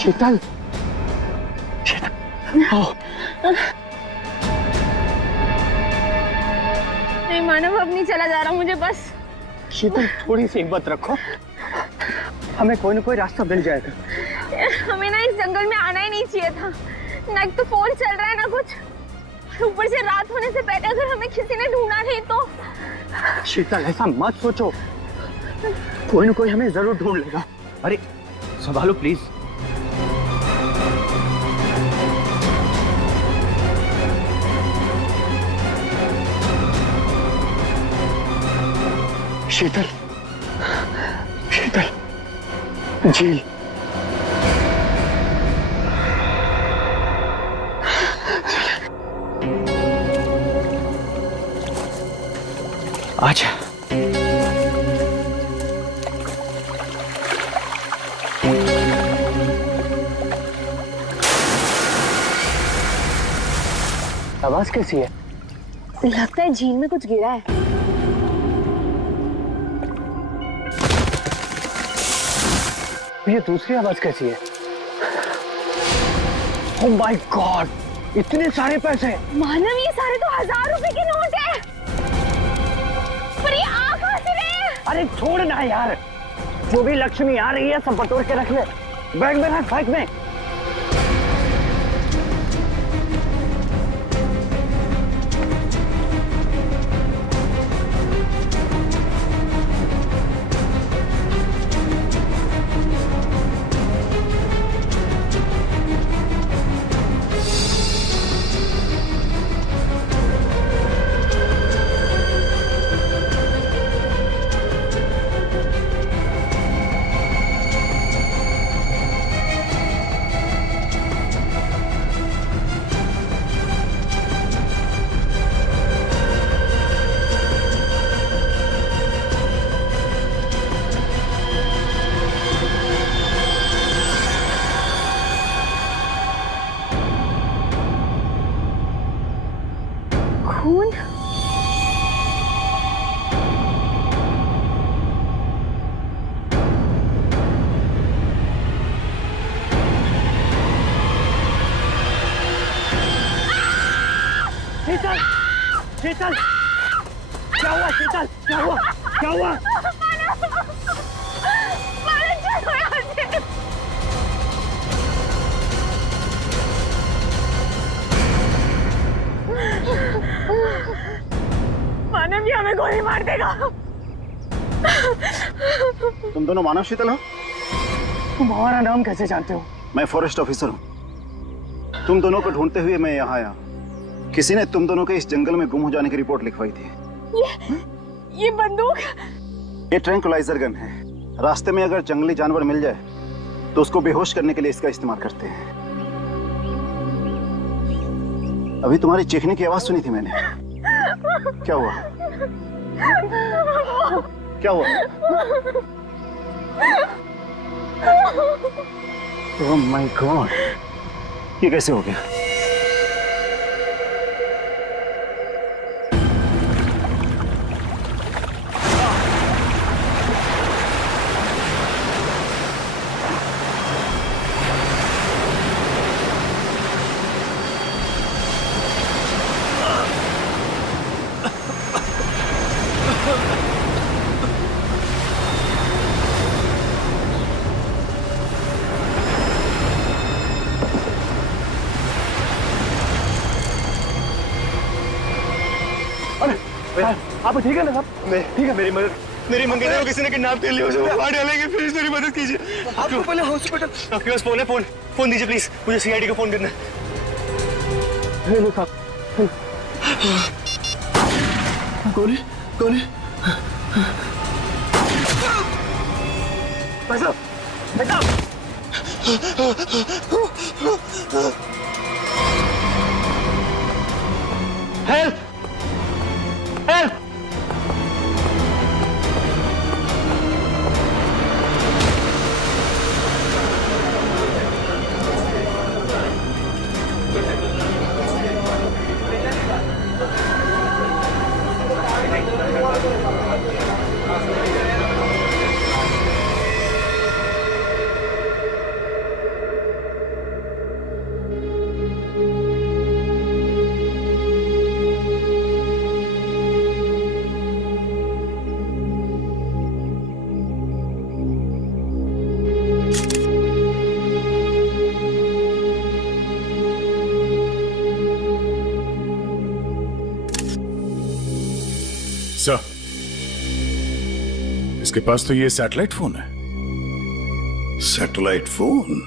शीतल, शीतल, आओ। नहीं मानव, अब नहीं चला जा रहा मुझे बस। शीतल थोड़ी सी हिम्मत रखो, हमें कोई ना कोई रास्ता मिल जाएगा। हमें ना इस जंगल में आना ही नहीं चाहिए था। ना तो फोन चल रहा है ना कुछ, ऊपर से रात होने से पहले अगर हमें किसी ने ढूंढा नहीं तो। शीतल ऐसा मत सोचो, कोई ना कोई हमें जरूर ढूंढ लेगा। अरे संभालो प्लीज। शीतल, शीतल, झील। आजा। आवाज कैसी है? लगता है झील में कुछ गिरा है। ये दूसरी आवाज कैसी है? ओह माय गॉड, इतने सारे पैसे। मानव, ये सारे तो 1000 रुपए के नोट है। पर ये आ कहां से रहे हैं? अरे छोड़ ना यार, जो भी लक्ष्मी आ रही है सब बटोर के रख ले। बैग में रख, बैग में। खून। शीतल, शीतल, क्या हुआ? शीतल, क्या हुआ? क्या हुआ? मानव, ये हमें गोली मार देगा। तुम दोनों मानव शीतल हो? तुम हमारा नाम कैसे जानते हो? मैं फॉरेस्ट ऑफिसर हूँ। तुम दोनों को ढूंढते हुए मैं यहाँ आया। किसी ने तुम दोनों के इस जंगल में गुम हो जाने की रिपोर्ट लिखवाई थी। ये बंदूक? ये ट्रैंक्विलाइजर गन है। रास्ते में अगर जंगली जानवर मिल जाए तो उसको बेहोश करने के लिए इसका इस्तेमाल करते हैं। अभी तुम्हारी चीखने की आवाज सुनी थी मैंने। क्या हुआ? क्या हुआ? ओह माय गॉड, ये कैसे हो गया? आप ठीक है ना साहब? ठीक है। मेरी मंगेतर को किसी ने किडनैप कर लिया, उसे मार डालेंगे, प्लीज मेरी मदद कीजिए। आपको पहले हॉस्पिटल। आपके पास फोन है? फोन दीजिए प्लीज, मुझे सीआईडी को फोन करना है। ले साहब। गोली गोली। भाई साहब, भाई साहब। Help, help. सर, इसके पास तो ये सैटेलाइट फोन है। Satellite phone?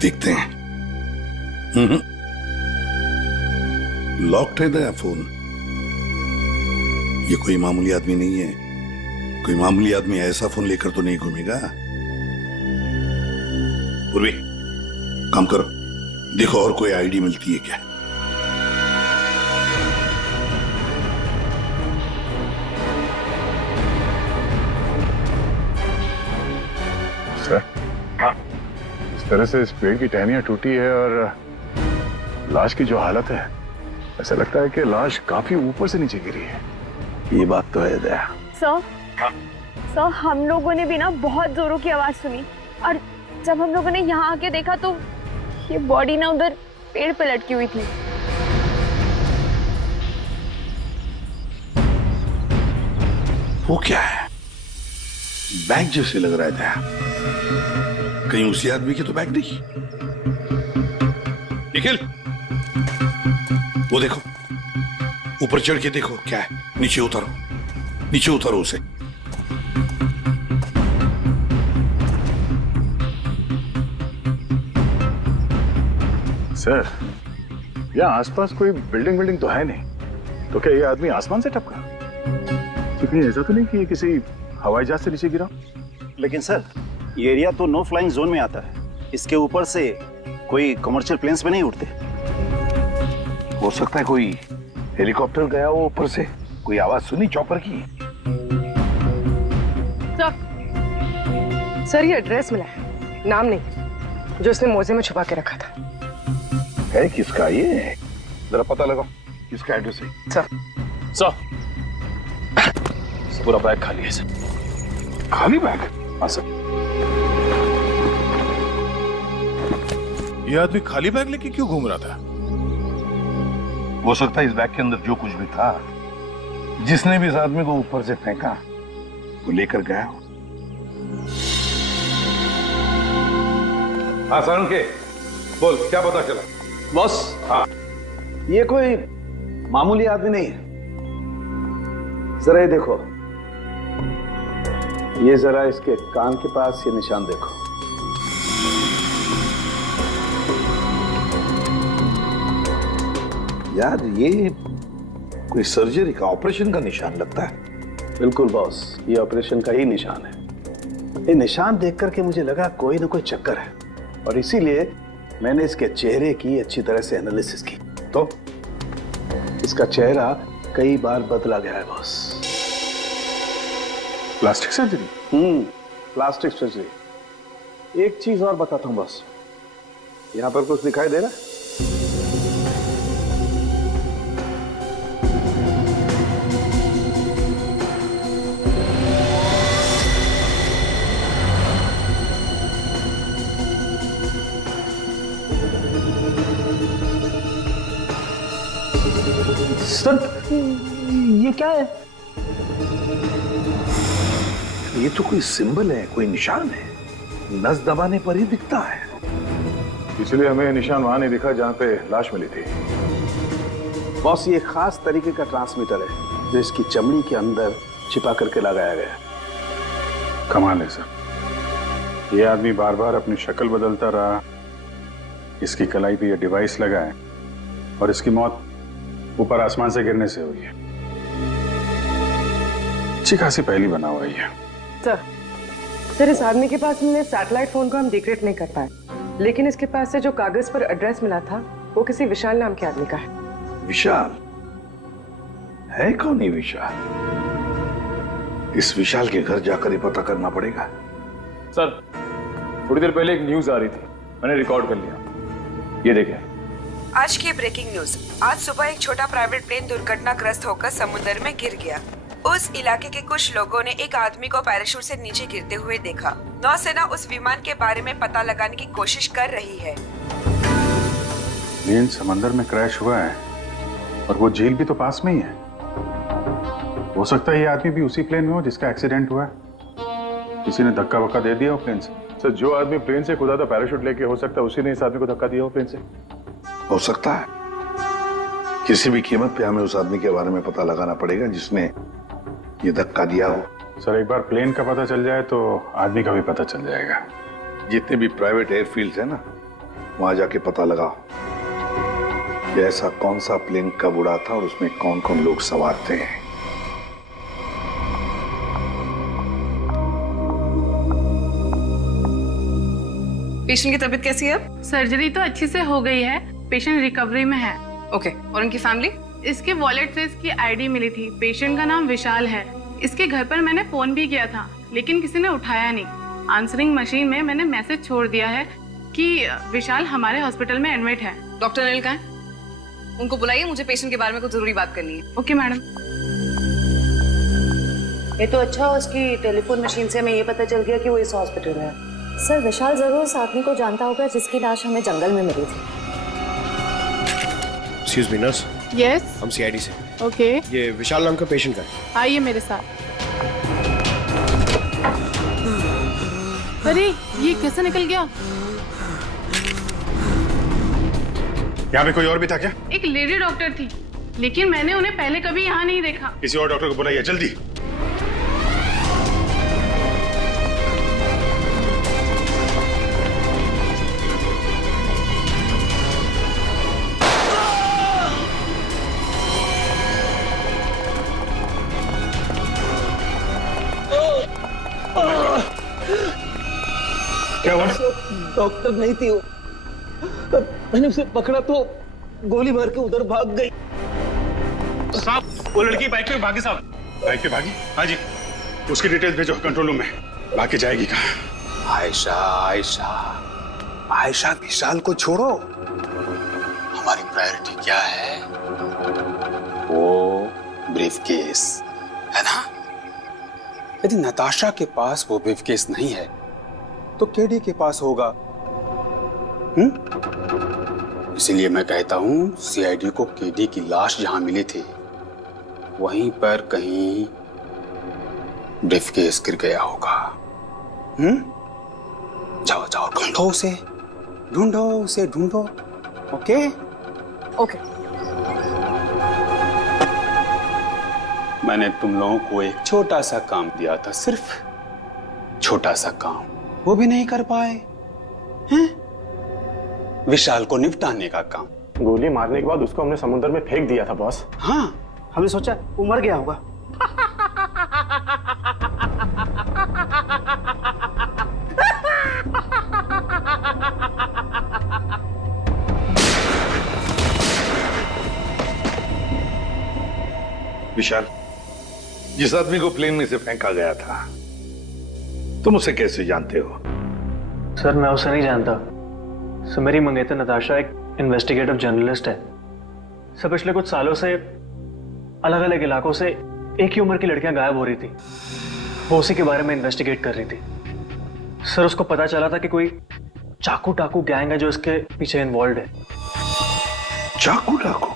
देखते हैं। लॉक्ड है नया फोन। ये कोई मामूली आदमी नहीं है। कोई मामूली आदमी ऐसा फोन लेकर तो नहीं घूमेगा। पूर्वी, काम करो, देखो और कोई आईडी मिलती है क्या। सर, हाँ, इस तरह से इस पेड़ की टहनियां टूटी है और लाश की जो हालत है, ऐसा लगता है कि लाश काफी ऊपर से नीचे गिरी है। ये बात तो है दया। सर, सर, हम लोगों ने भी ना बहुत जोरों की आवाज सुनी और जब हम लोगों ने यहाँ आके देखा तो ये बॉडी ना उधर पेड़ पे लटकी हुई थी। वो क्या है? बैग जैसे लग रहा है दया। कहीं उसी आदमी की तो बैग नहीं? निखिल, वो देखो, ऊपर चढ़ के देखो क्या है। नीचे उतारो, नीचे उतारो उसे। सर, यहाँ आसपास कोई बिल्डिंग तो है नहीं, तो क्या ये आदमी आसमान से टपका? तो कहीं ऐसा तो नहीं कि ये किसी हवाई जहाज से नीचे गिरा? लेकिन सर, ये एरिया तो नो फ्लाइंग जोन में आता है। इसके ऊपर से कोई कमर्शियल प्लेन्स पे नहीं उड़ते। हो सकता है कोई हेलीकॉप्टर गया हो ऊपर से। कोई आवाज सुनी चॉपर की? सर, ये एड्रेस मिला है, नाम नहीं, जो इसने मोजे में छुपा के रखा था। है किसका ये? जरा पता लगाओ किसका एड्रेस है। सर, पूरा बैग खाली है सर। खाली बैग? हाँ सर। ये आदमी खाली बैग लेके क्यों घूम रहा था? हो सकता है इस बैग के अंदर जो कुछ भी था, जिसने भी इस आदमी को ऊपर से फेंका, वो लेकर गया हो। हाँ सारुण के, बोल क्या पता चला? बॉस, हाँ, ये कोई मामूली आदमी नहीं है। जरा ये देखो, ये जरा इसके कान के पास ये निशान देखो। यार, ये कोई सर्जरी का, ऑपरेशन का निशान लगता है। बिल्कुल बॉस, ये ऑपरेशन का ही निशान है। ये निशान देख करके मुझे लगा कोई ना कोई चक्कर है, और इसीलिए मैंने इसके चेहरे की अच्छी तरह से एनालिसिस की। तो इसका चेहरा कई बार बदला गया है boss. Plastic surgery? Plastic surgery. एक चीज और बताता हूं बॉस, यहां पर कुछ दिखाई दे रहा है? सर, ये क्या है? ये तो कोई सिंबल है, कोई निशान है। नस दबाने पर ही दिखता है। इसलिए हमें निशान वहां नहीं दिखा जहां पे लाश मिली थी। बॉस, ये खास तरीके का ट्रांसमीटर है जो इसकी चमड़ी के अंदर छिपा करके लगाया गया है। कमाल है सर। ये आदमी बार बार अपनी शक्ल बदलता रहा, इसकी कलाई पे ये डिवाइस लगा है, और इसकी मौत ऊपर आसमान से गिरने से हुई है। अच्छी खासी पहली बना हुआ है। सर, इस आदमी के पास मिले सैटेलाइट फोन को हम डिक्रिप्ट नहीं कर पाए, लेकिन इसके पास से जो कागज पर एड्रेस मिला था वो किसी विशाल नाम के आदमी का है। विशाल? है कौन ये विशाल? इस विशाल के घर जाकर ही पता करना पड़ेगा। सर, थोड़ी देर पहले एक न्यूज आ रही थी, मैंने रिकॉर्ड कर लिया। ये देखिए। आज की ब्रेकिंग न्यूज। आज सुबह एक छोटा प्राइवेट प्लेन दुर्घटनाग्रस्त होकर समुद्र में गिर गया। उस इलाके के कुछ लोगों ने एक आदमी को पैराशूट से नीचे गिरते हुए देखा। नौसेना उस विमान के बारे में पता लगाने की कोशिश कर रही है। प्लेन समंदर में क्रैश हुआ है और वो झील भी तो पास में ही है। हो सकता है ये आदमी भी उसी प्लेन में हो जिसका एक्सीडेंट हुआ है। किसी ने धक्का वक्का दे दिया हो प्लेन से। सर, जो आदमी प्लेन से कूदा था पैराशूट लेके, हो सकता है उसी ने इस आदमी को धक्का दिया हो प्लेन से। हो सकता है। किसी भी कीमत पे हमें उस आदमी के बारे में पता लगाना पड़ेगा जिसने ये धक्का दिया हो। सर एक बार प्लेन का पता चल जाए तो आदमी का भी पता चल जाएगा। जितने भी प्राइवेट एयरफील्ड है ना, वहां जाके पता लगाओ कि ऐसा कौन सा प्लेन कब उड़ा था और उसमें कौन कौन लोग सवार थे। पेशेंट की तबीयत कैसी है अब? सर्जरी तो अच्छी से हो गई है, पेशेंट रिकवरी में है। ओके, और उनकी फैमिली? इसके वॉलेट से इसकी आईडी मिली थी। पेशेंट का नाम विशाल है। इसके घर पर मैंने फोन भी किया था लेकिन किसी ने उठाया नहीं। आंसरिंग मशीन में मैंने मैसेज छोड़ दिया है कि विशाल हमारे हॉस्पिटल में एडमिट है। डॉक्टर अनिल कहाँ है? उनको बुलाइए, मुझे पेशेंट के बारे में कुछ जरूरी बात करनी है। Okay madam. ये तो अच्छा हो, उसकी टेलीफोन मशीन से हमें ये पता चल गया कि वो इस हॉस्पिटल में है। सर विशाल जरूर उस आदमी को जानता होगा जिसकी लाश हमें जंगल में मिली थी। Excuse me nurse, yes. हम सीआईडी से। ओके, ये विशाल नाम का पेशेंट का है। आइए मेरे साथ। अरे ये कैसे निकल गया? यहाँ पे कोई और भी था क्या? एक लेडी डॉक्टर थी लेकिन मैंने उन्हें पहले कभी यहाँ नहीं देखा। किसी और डॉक्टर को बुलाइए जल्दी। क्या हुआ? डॉक्टर नहीं थी वो, मैंने उसे पकड़ा तो गोली मार के उधर भाग गई। साहब वो लड़की बाइक पे भागी साहब। बाइक पे भागी? हाँ जी। उसकी डिटेल्स भेजो कंट्रोल रूम में। बाकी जाएगी कहाँ? आयशा आयशा आयशा, विशाल को छोड़ो। हमारी प्रायोरिटी क्या है? वो ब्रीफकेस है ना। यदि नताशा के पास वो ब्रीफकेस नहीं है तो केडी के पास होगा। इसीलिए मैं कहता हूं सीआईडी को केडी की लाश जहां मिली थी वहीं पर कहीं ब्रीफकेस गिर गया होगा। जाओ जाओ, ढूंढो उसे, ढूंढो उसे, ढूंढो। Okay okay. मैंने तुम लोगों को एक छोटा सा काम दिया था, सिर्फ छोटा सा काम, वो भी नहीं कर पाए हैं? विशाल को निपटाने का काम। गोली मारने के बाद उसको हमने समुद्र में फेंक दिया था बॉस। हाँ, हमने सोचा वो मर गया होगा। विशाल, जिस आदमी को प्लेन में से फेंका गया था तुम उसे कैसे जानते हो? सर मैं उसे नहीं जानता। सर मेरी मंगेतर नताशा एक इन्वेस्टिगेटिव जर्नलिस्ट है। सर पिछले कुछ सालों से अलग अलग इलाकों से एक ही उम्र की लड़कियां गायब हो रही थी। वो उसी के बारे में इन्वेस्टिगेट कर रही थी। सर उसको पता चला था कि कोई चाकू टाकू गैंग है जो इसके पीछे इन्वॉल्व है। चाकू टाकू?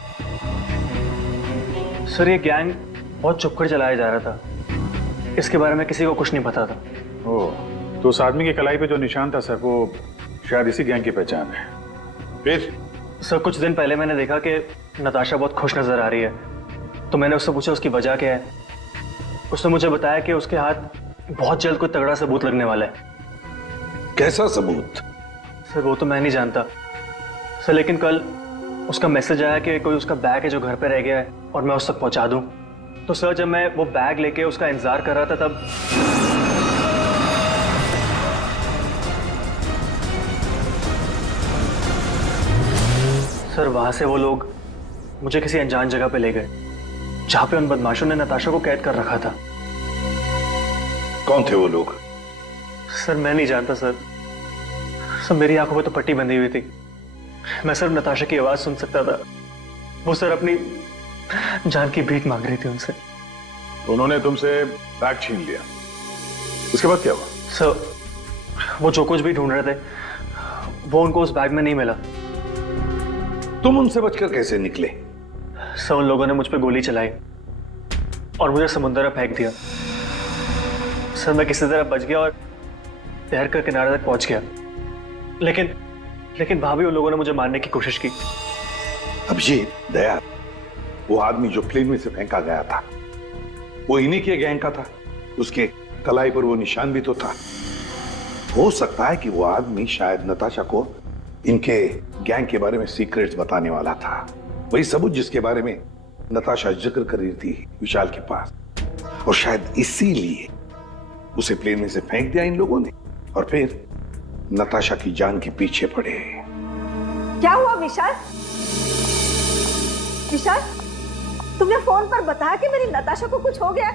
सर ये गैंग बहुत छुपकर चलाया जा रहा था, इसके बारे में किसी को कुछ नहीं पता था। ओह, तो उस आदमी के कलाई पे जो निशान था सर, वो शायद इसी गैंग की पहचान है। फिर सर कुछ दिन पहले मैंने देखा कि नताशा बहुत खुश नजर आ रही है, तो मैंने उससे पूछा उसकी वजह क्या है। उसने मुझे बताया कि उसके हाथ बहुत जल्द कोई तगड़ा सबूत लगने वाला है। कैसा सबूत? सर वो तो मैं नहीं जानता सर, लेकिन कल उसका मैसेज आया कि कोई उसका बैग है जो घर पे रह गया है और मैं उस तक पहुंचा दूं। तो सर जब मैं वो बैग लेके उसका इंतजार कर रहा था तब सर वहां से वो लोग मुझे किसी अनजान जगह पे ले गए जहां पे उन बदमाशों ने नताशा को कैद कर रखा था। कौन थे वो लोग? सर मैं नहीं जानता सर। सर मेरी आंखों में तो पट्टी बंधी हुई थी, मैं सिर्फ नताशा की आवाज सुन सकता था। वो सर अपनी जान की भीख मांग रही थी उनसे। तो उन्होंने तुमसे बैग छीन लिया, उसके बाद क्या हुआ? सर वो जो कुछ भी ढूंढ रहे थे वो उनको उस बैग में नहीं मिला। तुम उनसे बचकर कैसे निकले? सर उन लोगों ने मुझ पर गोली चलाई और मुझे समुद्र में फेंक दिया। सर मैं किसी तरह बच गया और तैर कर किनारे तक पहुंच गया, लेकिन वहां भी उन लोगों ने मुझे मारने की कोशिश की। अभिजीत, दया, वो आदमी जो प्लेन में से फेंका गया था वो इन्हीं के गैंग का था। उसके कलाई पर वो निशान भी तो था। हो सकता है कि वो आदमी शायद नताशा को इनके गैंग के बारे में सीक्रेट्स बताने वाला था। वही सबूत जिसके बारे में नताशा जिक्र कर रही थी विशाल के पास, और शायद इसीलिए उसे प्लेन में से फेंक दिया इन लोगों ने और फिर नताशा की जान के पीछे पड़े। क्या हुआ विशाल? विशाल, तुमने फोन पर बताया कि मेरी नताशा को कुछ हो गया?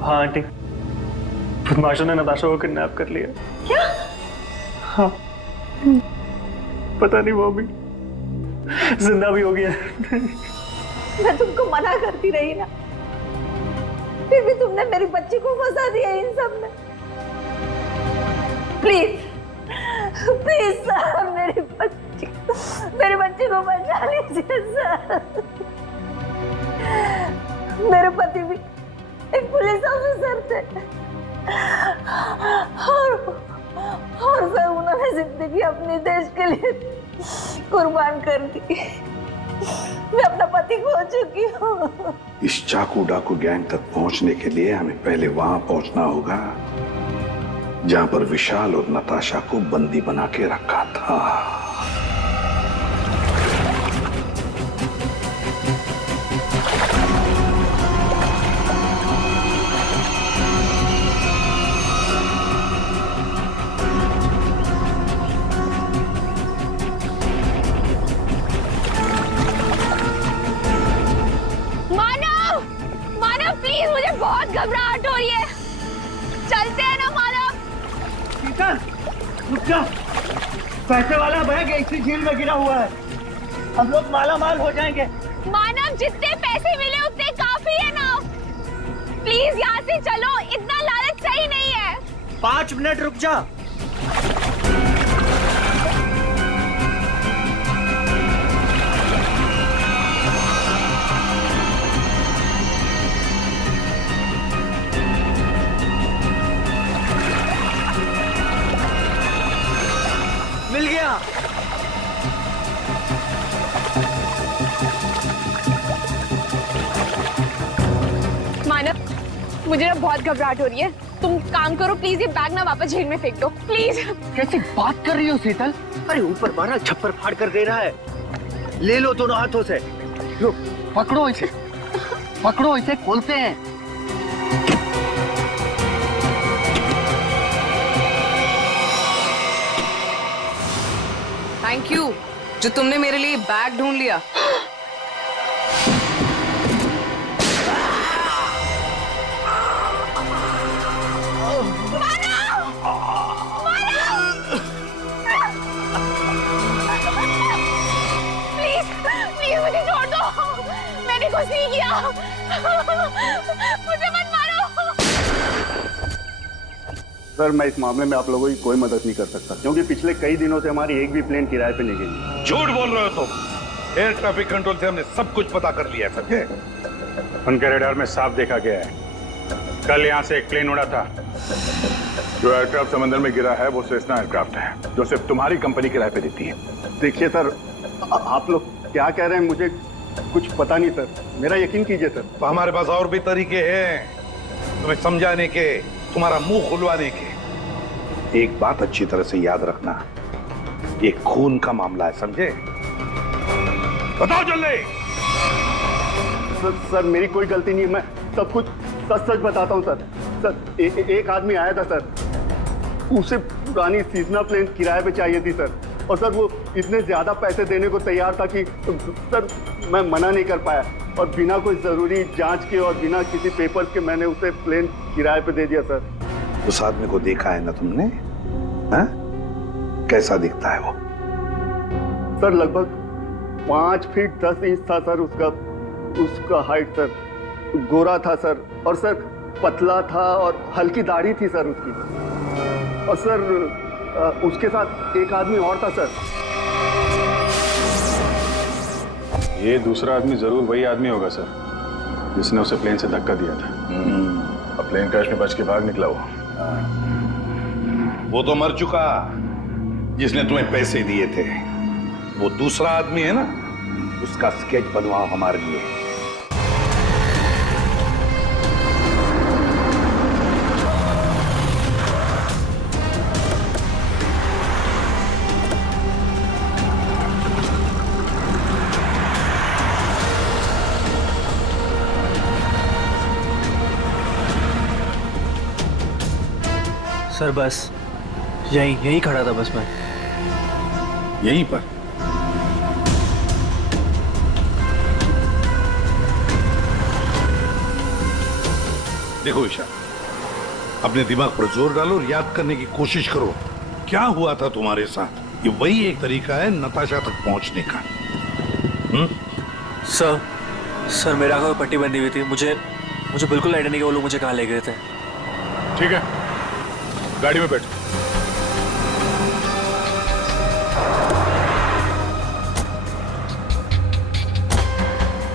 हाँ आंटी, बदमाशों ने नताशा को किडनैप कर लिया। क्या? हाँ, पता नहीं वो अभी जिंदा भी हो गया। मैं तुमको मना करती रही ना, फिर भी तुमने मेरी बच्ची को फंसा दिया इन सब में। प्लीज प्लीज सर, मेरी बच्ची को बचा लीजिए सर। मेरे पति भी एक पुलिस ऑफिसर थे और सर उन्होंने जिंदगी अपने देश के लिए कुर्बान कर दी। मैं अपना पति खो चुकी हूँ। इस चाकू डाकू गैंग तक पहुंचने के लिए हमें पहले वहां पहुंचना होगा जहां पर विशाल और नताशा को बंदी बना के रखा था। मुझे बहुत घबराहट हो रही है। चलते हैं ना मानव। शीतल, रुक जा। पैसे वाला बैग इसी झील में गिरा हुआ है। हम लोग माला माल हो जाएंगे। मानव, जितने पैसे मिले उतने काफी है ना। प्लीज यहाँ से चलो, इतना लालच सही नहीं है। 5 मिनट रुक जा। मिल गया। मानव, मुझे ना बहुत घबराहट हो रही है। तुम काम करो प्लीज, ये बैग ना वापस झील में फेंक दो प्लीज। कैसी बात कर रही हो शीतल? अरे ऊपर मारा छप्पर फाड़ कर दे रहा है। ले लो दोनों हाथों से। लो, पकड़ो इसे, पकड़ो इसे, खोलते हैं। थैंक यू जो तुमने मेरे लिए बैग ढूंढ लिया। मुझे छोड़ दो, मैंने कुछ नहीं किया। मुझे मत मारो। सर, मैं इस मामले में आप लोगों की कोई मदद नहीं कर सकता क्योंकि पिछले कई दिनों से हमारी एक भी प्लेन किराए पे नहीं गई। झूठ बोल रहे हो तुम। एयर ट्रैफिक कंट्रोल से हमने सब कुछ पता कर लिया है, समझे? उनके रेडार में साफ देखा गया है। कल यहाँ से एक प्लेन उड़ा था। जो एयरक्राफ्ट समंदर में गिरा है वो सेस्ना एयरक्राफ्ट है जो सिर्फ तुम्हारी कंपनी किराए पे देती है। देखिए सर, आप लोग क्या कह रहे हैं मुझे कुछ पता नहीं सर, मेरा यकीन कीजिए सर। तो हमारे पास और भी तरीके हैं तुम्हें समझाने के, तुम्हारा मुंह खुलवाने के। एक बात अच्छी तरह से याद रखना, ये खून का मामला है, समझे? बताओ जल्दी। सर मेरी कोई गलती नहीं है, मैं सब कुछ सच सच बताता हूँ सर। सर एक आदमी आया था सर, उसे पुरानी सीजनल प्लेन किराए पे चाहिए थी सर, और सर वो इतने ज्यादा पैसे देने को तैयार था कि सर मैं मना नहीं कर पाया, और बिना कोई जरूरी जांच के और बिना किसी पेपर्स के मैंने उसे प्लेन किराए पे दे दिया सर। उस आदमी को देखा है ना तुमने? हाँ? कैसा दिखता है वो? सर लगभग 5 फीट 10 इंच था सर उसका हाइट सर, गोरा था सर, और सर पतला था और हल्की दाढ़ी थी सर उसकी, और सर उसके साथ एक आदमी और था सर। ये दूसरा आदमी जरूर वही आदमी होगा सर जिसने उसे प्लेन से धक्का दिया था। अब प्लेन क्रैश में बच के भाग निकला वो तो मर चुका जिसने तुम्हें पैसे दिए थे। वो दूसरा आदमी है ना उसका स्केच बनवाओ हमारे लिए। सर बस यहीं खड़ा था बस मैं। यहीं पर? देखो ईशा, अपने दिमाग पर जोर डालो और याद करने की कोशिश करो क्या हुआ था तुम्हारे साथ। ये वही एक तरीका है नताशा तक पहुंचने का। सर मेरे आंखों में पट्टी बंधी हुई थी। मुझे बिल्कुल आइडिया नहीं कि वो लोग मुझे कहाँ ले गए थे। ठीक है, गाड़ी में बैठो।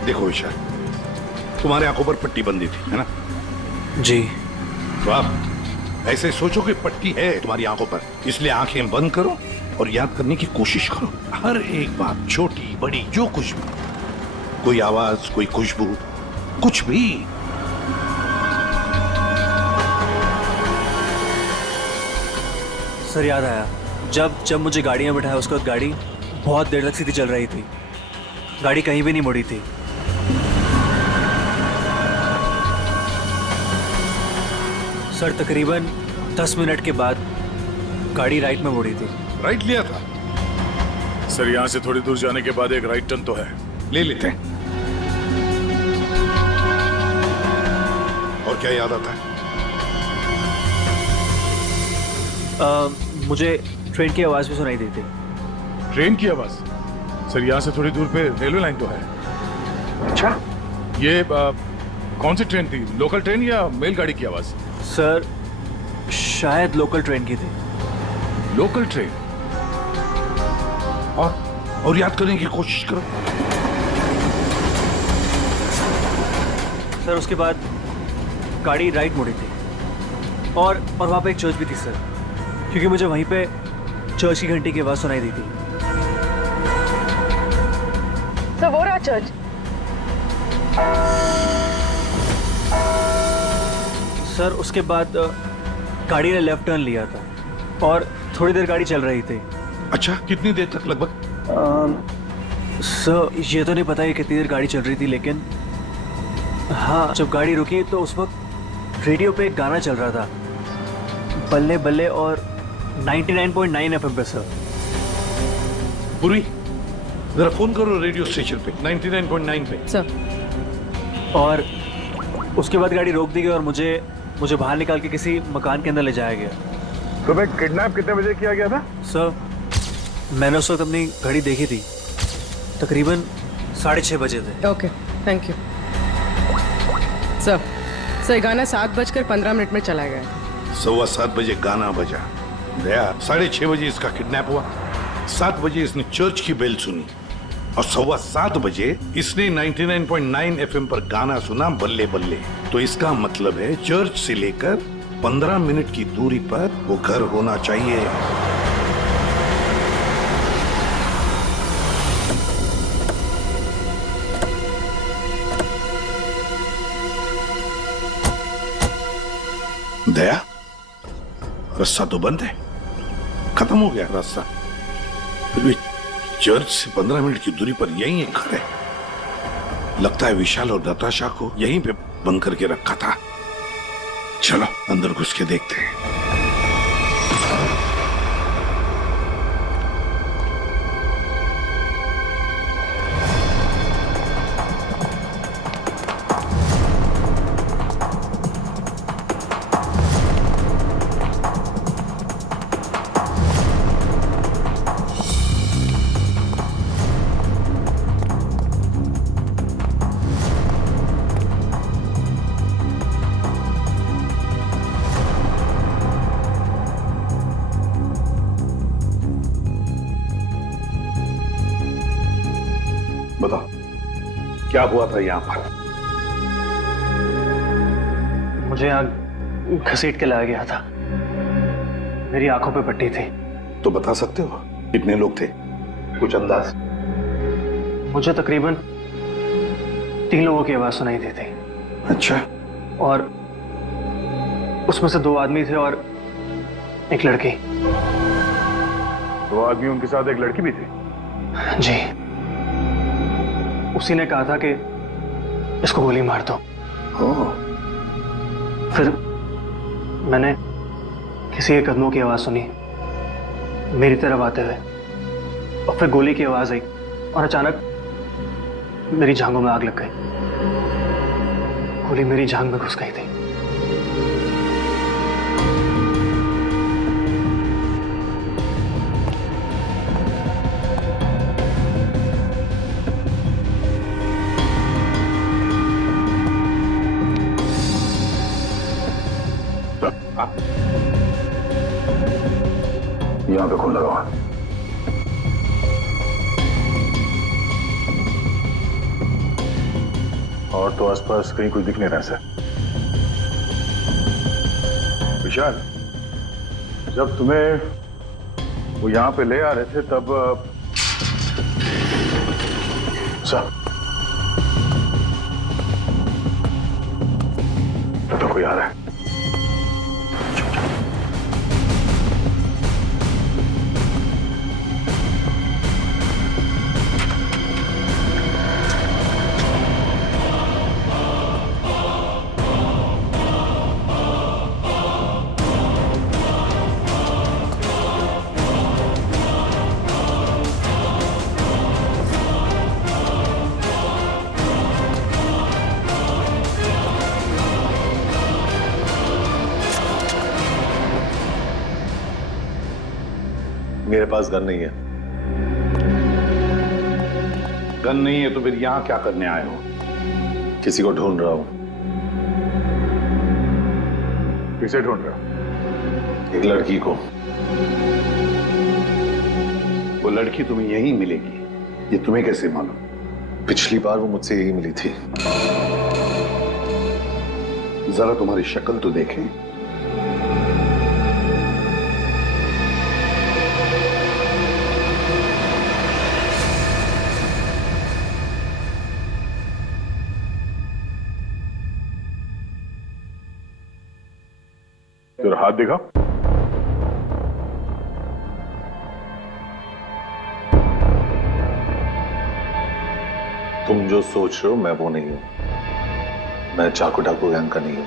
देखो ईशा, तुम्हारे आंखों पर पट्टी बंधी थी, है ना? जी। तो आप ऐसे सोचो कि पट्टी है तुम्हारी आंखों पर, इसलिए आंखें बंद करो और याद करने की कोशिश करो। हर एक बात, छोटी बड़ी, जो कुछ भी, कोई आवाज, कोई खुशबू, कुछ भी। सर याद आया, जब मुझे गाड़ी में बिठाया उसके बाद गाड़ी बहुत देर तक सीधी चल रही थी। गाड़ी कहीं भी नहीं मुड़ी थी। सर तकरीबन 10 मिनट के बाद गाड़ी राइट में मुड़ी थी। राइट लिया था? सर यहाँ से थोड़ी दूर जाने के बाद एक राइट टर्न तो है, ले लेते हैं। और क्या याद आता है? मुझे ट्रेन की आवाज भी सुनाई दी थी। ट्रेन की आवाज? सर यहाँ से थोड़ी दूर पे रेलवे लाइन तो है। अच्छा, ये कौन सी ट्रेन थी? लोकल ट्रेन या मेल गाड़ी की आवाज? सर शायद लोकल ट्रेन की थी। Local train? और याद करने की कोशिश करो। सर उसके बाद गाड़ी राइट मुड़ी थी और वहाँ पे एक चर्च भी थी सर, क्योंकि मुझे वहीं पे चर्च की घंटी की आवाज सुनाई दी थी। तो वो रहा चर्च। सर उसके बाद गाड़ी ने लेफ्ट टर्न लिया था और थोड़ी देर गाड़ी चल रही थी। अच्छा, कितनी देर तक लगभग? सर ये तो नहीं पता कि कितनी देर गाड़ी चल रही थी, लेकिन हाँ जब गाड़ी रुकी तो उस वक्त रेडियो पे एक गाना चल रहा था, बल्ले बल्ले, और 99.9 FM पे सर। पूरी जरा फोन करो रेडियो स्टेशन पे 99.9 पे। सर। और उसके बाद गाड़ी रोक दी गई और मुझे बाहर निकाल के किसी मकान के अंदर ले जाया गया। तुम्हें किडनैप कितने बजे किया गया था? सर मैंने उस वक्त अपनी घड़ी देखी थी, तकरीबन 6:30 बजे थे। Okay, thank you sir. गाना 7:15 में चला गया। 7:15 बजे गाना बजा, दया 6:30 बजे इसका किडनैप हुआ, 7 बजे इसने चर्च की बेल सुनी और 7:15 बजे इसने 99.9 FM पर गाना सुना, बल्ले बल्ले। तो इसका मतलब है चर्च से लेकर 15 मिनट की दूरी पर वो घर होना चाहिए। दया, रास्ता तो बंद है, खत्म हो गया रास्ता, फिर भी चर्च से 15 मिनट की दूरी पर यही एक घर है। लगता है विशाल और नताशा को यहीं पे बंद करके रखा था। चलो अंदर घुस के देखते हैं। बताओ क्या हुआ था यहाँ पर? मुझे यहाँ घसीट के लाया गया था, मेरी आंखों पे पट्टी थी। तो बता सकते हो कितने लोग थे? कुछ अंदाज? मुझे तकरीबन 3 लोगों की आवाज सुनाई दी थी। अच्छा। और उसमें से 2 आदमी थे और एक लड़की। 2 आदमी, उनके साथ एक लड़की भी थी? जी। उसी ने कहा था कि इसको गोली मार दो। फिर मैंने किसी के कदमों की आवाज सुनी मेरी तरफ आते हुए, और फिर गोली की आवाज आई और अचानक मेरी जांघों में आग लग गई। गोली मेरी जांघ में घुस गई थी। यहां पे खून लगा हुआ। और तो आसपास कहीं कुछ दिख नहीं रहा सर। विशाल, जब तुम्हें वो यहां पे ले आ रहे थे तब सर, तो कोई आ रहा है। मेरे पास गन नहीं है। गन नहीं है तो फिर यहां क्या करने आए हो? किसी को ढूंढ रहा हूं। किसे ढूंढ रहे हो? एक लड़की को। वो लड़की तुम्हें यहीं मिलेगी, ये तुम्हें कैसे मालूम? पिछली बार वो मुझसे यही मिली थी। जरा तुम्हारी शक्ल तो देखें। तेरा हाथ दिखा। तुम जो सोच रहे हो मैं वो नहीं हूं। मैं चाकू डाकू गैंग का नहीं हूं।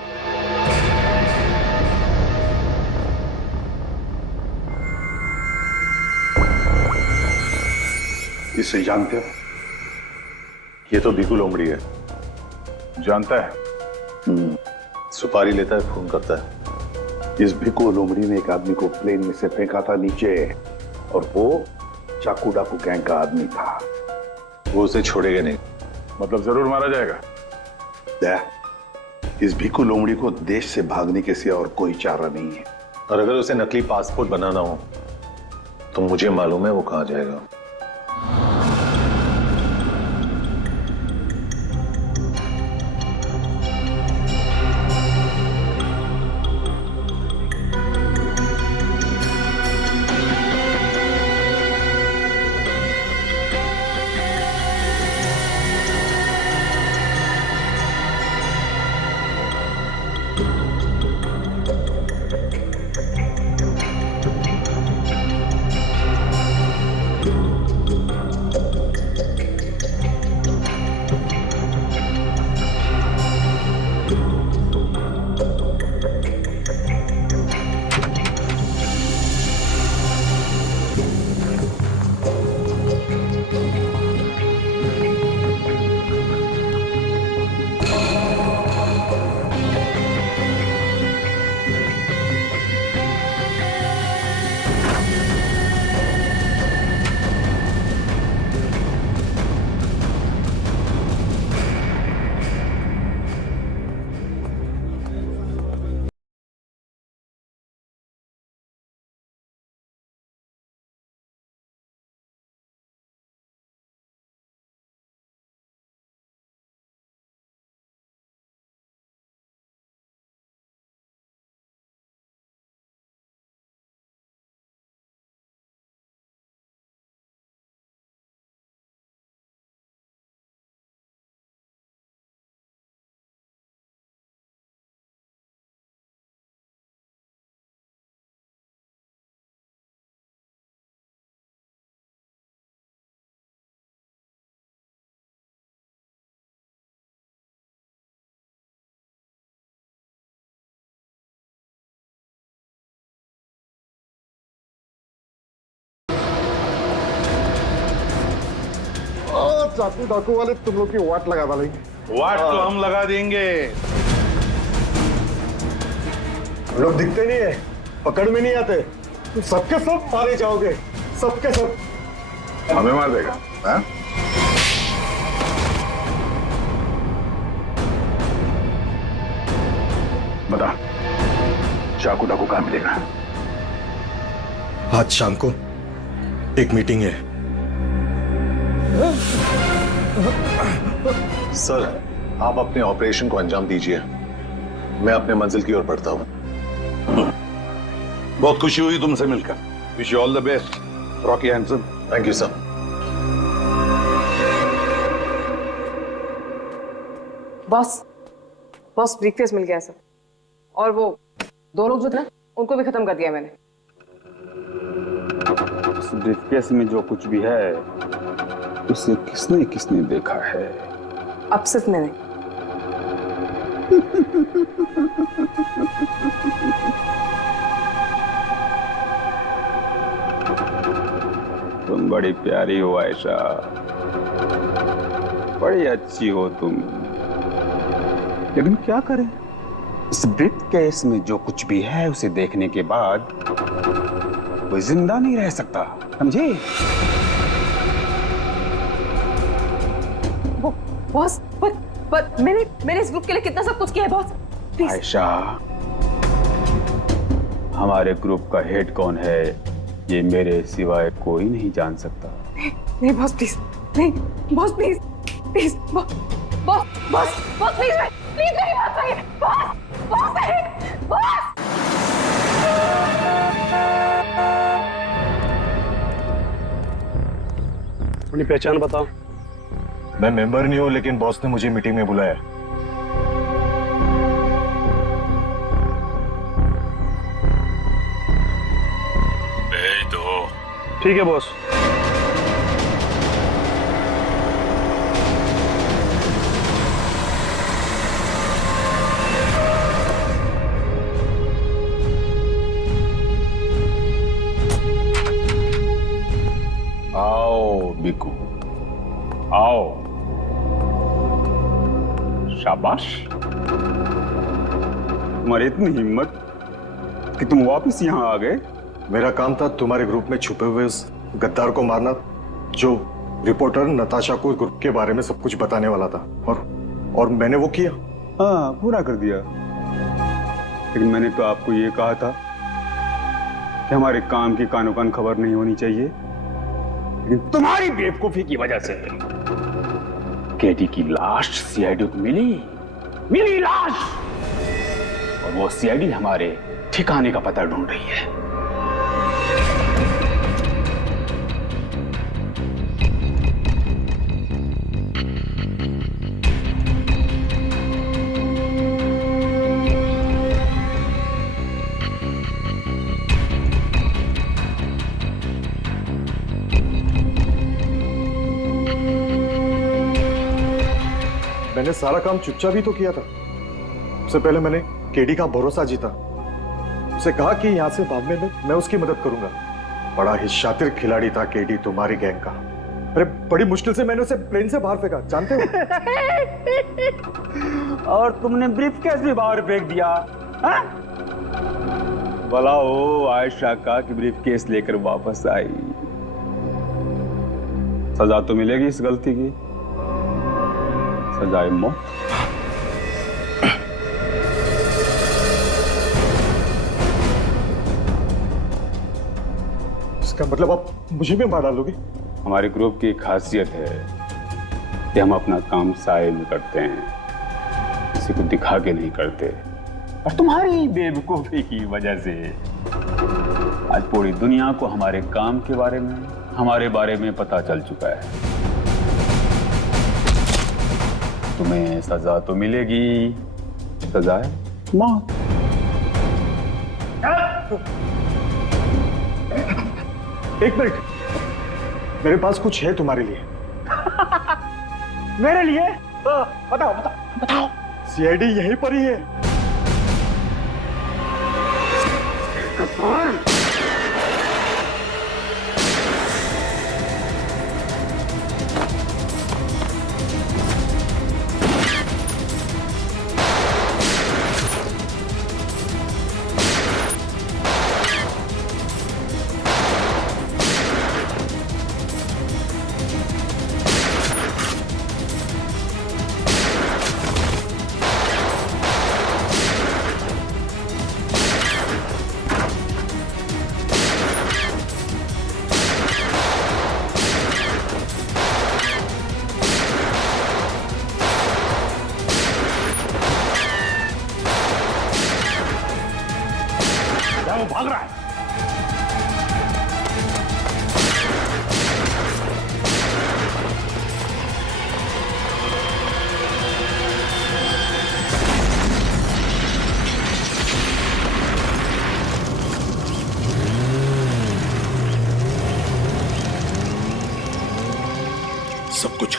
इसे जानते हो? ये तो भिखू लोमड़ी है। जानता है? सुपारी लेता है, खून करता है। इस भिखू लोमड़ी ने एक आदमी को प्लेन में से फेंका था नीचे, और वो चाकू डाकू गैंग का आदमी था। वो उसे छोड़ेगा नहीं। मतलब जरूर मारा जाएगा। इस भिखू लोमड़ी को देश से भागने के सिवा और कोई चारा नहीं है। और अगर उसे नकली पासपोर्ट बनाना हो तो मुझे मालूम है वो कहां जाएगा। चाकू डाकू वाले तुम लोग की वाट लगा डालेंगे। वाट तो हम लगा देंगे। हम लोग दिखते नहीं है, पकड़ में नहीं आते, तुम सबके सब मारे जाओगे, सबके सब। हमें मार देगा हाँ? बता, चाकू डाकू कहां मिलेगा? आज शाम को एक मीटिंग है। सर, आप अपने ऑपरेशन को अंजाम दीजिए, मैं अपने मंजिल की ओर बढ़ता हूं। बहुत खुशी हुई तुमसे मिलकर। Wish you all the best Rocky Hanson. Thank you sir. Boss, boss briefcase मिल गया सर, और वो दो लोग जो थे ना उनको भी खत्म कर दिया मैंने। इस ब्रीफकेस में जो कुछ भी है उसे किसने किसने देखा है? अब सिर्फ मैंने। तुम बड़ी प्यारी हो आयशा, बड़ी अच्छी हो तुम, लेकिन क्या करें, इस ब्रीफकेस में जो कुछ भी है उसे देखने के बाद कोई जिंदा नहीं रह सकता, समझे? बॉस, पर मैंने इस ग्रुप के लिए कितना सब कुछ किया है बॉस, प्लीज। आयशा, हमारे ग्रुप का हेड कौन है ये मेरे सिवाय कोई नहीं जान सकता। नहीं बॉस प्लीज, नहीं boss please, please boss, boss boss boss please, please मेरी बात सुनिए बॉस, बॉस नहीं, बॉस। अपनी पहचान बताओ। मैं मेंबर नहीं हूं, लेकिन बॉस ने मुझे मीटिंग में बुलाया। भेज दो। ठीक है बॉस। आओ बिकू, आओ। शाबाश, तुम्हारी इतनी हिम्मत कि तुम वापस यहाँ आ गए। मेरा काम था तुम्हारे ग्रुप में छुपे हुए उस गद्दार को मारना, जो रिपोर्टर नताशा को ग्रुप के बारे में सब कुछ बताने वाला था, और मैंने वो किया। हाँ, पूरा कर दिया। लेकिन मैंने तो आपको ये कहा था कि हमारे काम की कानो कान खबर नहीं होनी चाहिए, लेकिन तुम्हारी बेवकूफी की वजह से केडी की लाश सीआईडी को मिली लाश, और वो सीआईडी हमारे ठिकाने का पता ढूंढ रही है। मैंने सारा काम चुपचाप ही तो किया था। उससे पहले मैंने केडी का भरोसा जीता, उसे कहा कि यहां से भागने में मैं उसकी मदद करूंगा। बड़ा ही शातिर खिलाड़ी था केडी तुम्हारी गैंग का। अरे बड़ी मुश्किल से मैंने उसे प्लेन से बाहर फेंका, जानते हो? और तुमने ब्रीफकेस भी बाहर फेंक दिया। हाँ? भला हो आयशा का कि ब्रीफकेस लेकर वापस आई। सजा तो मिलेगी इस गलती की, सजाए मौत। इसका मतलब आप मुझे भी मार डालोगे? हमारे ग्रुप की खासियत है कि हम अपना काम साए में करते हैं, किसी को दिखा के नहीं करते। और तुम्हारी बेवकूफी की वजह से आज पूरी दुनिया को हमारे काम के बारे में, हमारे बारे में पता चल चुका है। तुम्हें सजा तो मिलेगी, सजा है मौत। एक मिनट, मेरे पास कुछ है तुम्हारे लिए। मेरे लिए? बताओ बताओ बताओ। सीआईडी यहीं पर ही है।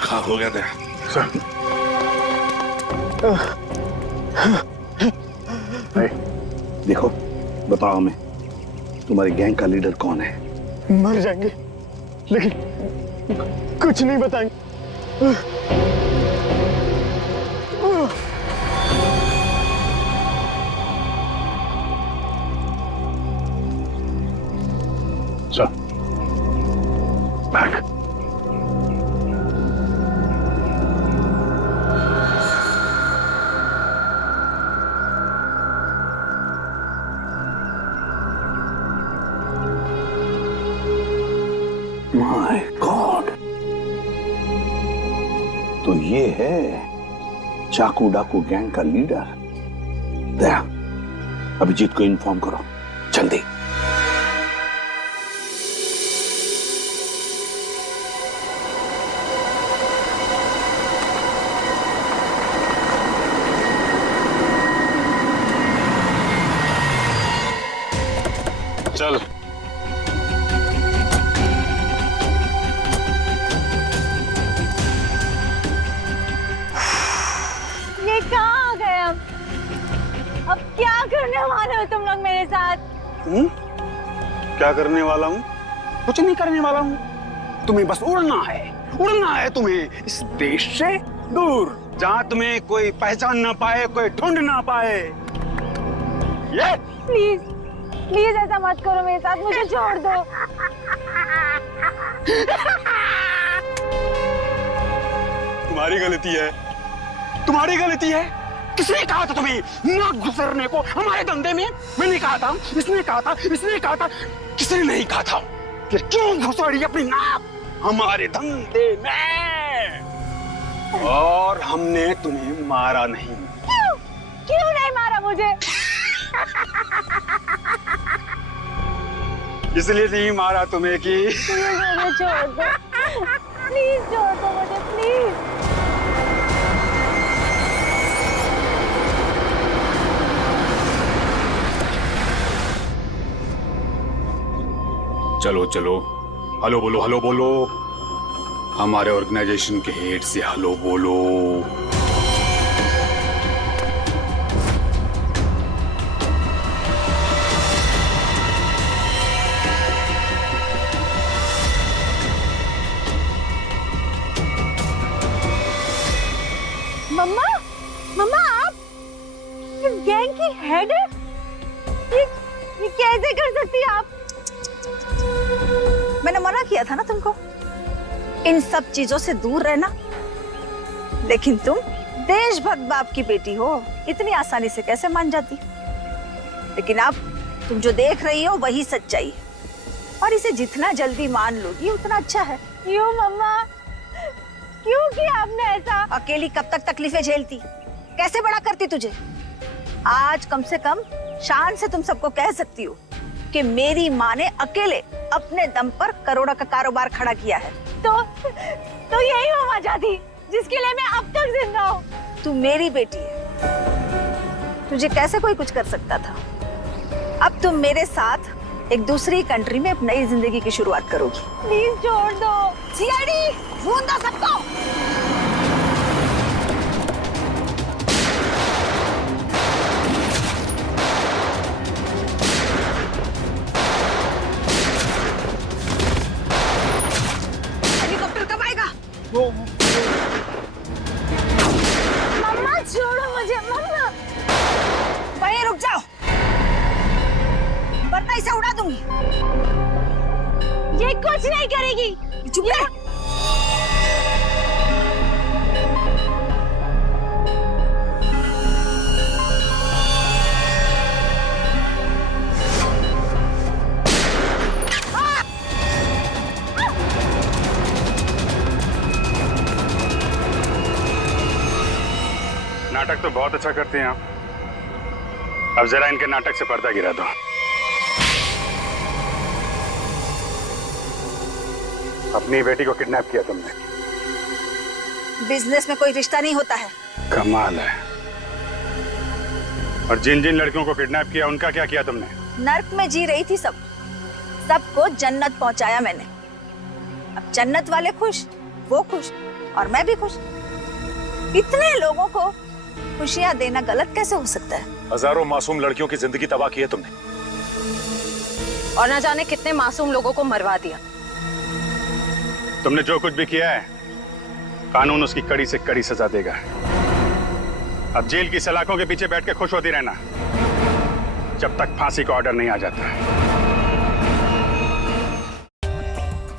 हाँ हो गया था देखो, बताओ हमें, तुम्हारी गैंग का लीडर कौन है? मर जाएंगे लेकिन कुछ नहीं बताएंगे। चल बैक। माय गॉड, तो ये है चाकू डाकू गैंग का लीडर। दया, अभिजीत को इन्फॉर्म करो जल्दी। चल ये कहाँ आ गए हम? अब क्या करने वाले हो तुम लोग मेरे साथ? क्या करने वाला हूँ? कुछ नहीं करने वाला हूँ। तुम्हें बस उड़ना है तुम्हें इस देश से दूर, जहाँ तुम्हें कोई पहचान ना पाए, कोई ढूंढ ना पाए। ये प्लीज प्लीज ऐसा मत करो मेरे साथ, मुझे छोड़ दो। तुम्हारी गलती है। किसने कहा था तुम्हें ना गुजरने को हमारे धंधे में? मैंने कहा था, इसने कहा था, किसने नहीं कहा था? फिर क्यों घुसड़ी अपनी नाक हमारे धंधे में? और हमने तुम्हें मारा नहीं। क्यों नहीं मारा मुझे? इसलिए नहीं मारा तुम्हें कि मुझे छोड़ दो, प्लीज छोड़ दो मुझे, प्लीज। चलो हेलो बोलो, हमारे ऑर्गेनाइजेशन के हेड से हेलो बोलो। मम्मा आप इस गैंग की हेड है? ये कैसे कर सकती है आप? मैंने मना किया था ना तुमको इन सब चीजों से दूर रहना, लेकिन तुम देशभक्त बाप की बेटी हो, इतनी आसानी से कैसे मान जाती? लेकिन अब तुम जो देख रही हो वही सच्चाई है, और इसे जितना जल्दी मान लोगी उतना अच्छा है। क्यों मम्मा, क्यों किया आपने ऐसा? अकेली कब तक तकलीफें झेलती, कैसे बड़ा करती तुझे? आज कम से कम शान से तुम सबको कह सकती हो कि मेरी माँ ने अकेले अपने दम पर करोड़ों का कारोबार खड़ा किया है। तो यही वो वजह थी जिसके लिए मैं अब तक जिंदा हूँ। तू मेरी बेटी है, तुझे कैसे कोई कुछ कर सकता था? अब तुम मेरे साथ एक दूसरी कंट्री में एक नई जिंदगी की शुरुआत करोगी। प्लीज छोड़ दो। सीआईडी ढूंढ दो सबको। मम्मा छोड़ो मुझे, मम्मा। वहीं रुक जाओ, वरना इसे उड़ा दूंगी। ये कुछ नहीं करेगी। चुप रह। नाटक तो बहुत अच्छा करते हैं आप, अब जरा इनके नाटक से पर्दा गिरा दो। अपनी बेटी को किडनैप किया तुमने। बिजनेस में कोई रिश्ता नहीं होता है। कमाल है। और जिन जिन लड़कियों को किडनैप किया उनका क्या किया तुमने? नर्क में जी रही थी सबको जन्नत पहुंचाया मैंने। अब जन्नत वाले खुश, वो खुश, और मैं भी खुश। इतने लोगों को खुशियां देना गलत कैसे हो सकता है? हजारों मासूम लड़कियों की जिंदगी तबाह की है तुमने, और ना जाने कितने मासूम लोगों को मरवा दिया। तुमने जो कुछ भी किया है, कानून उसकी कड़ी से कड़ी सजा देगा। अब जेल की सलाखों के पीछे बैठ के खुश होती रहना जब तक फांसी का ऑर्डर नहीं आ जाता।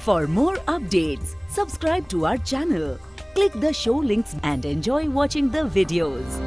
For more updates, subscribe to our channel, click the show links and enjoy watching the videos.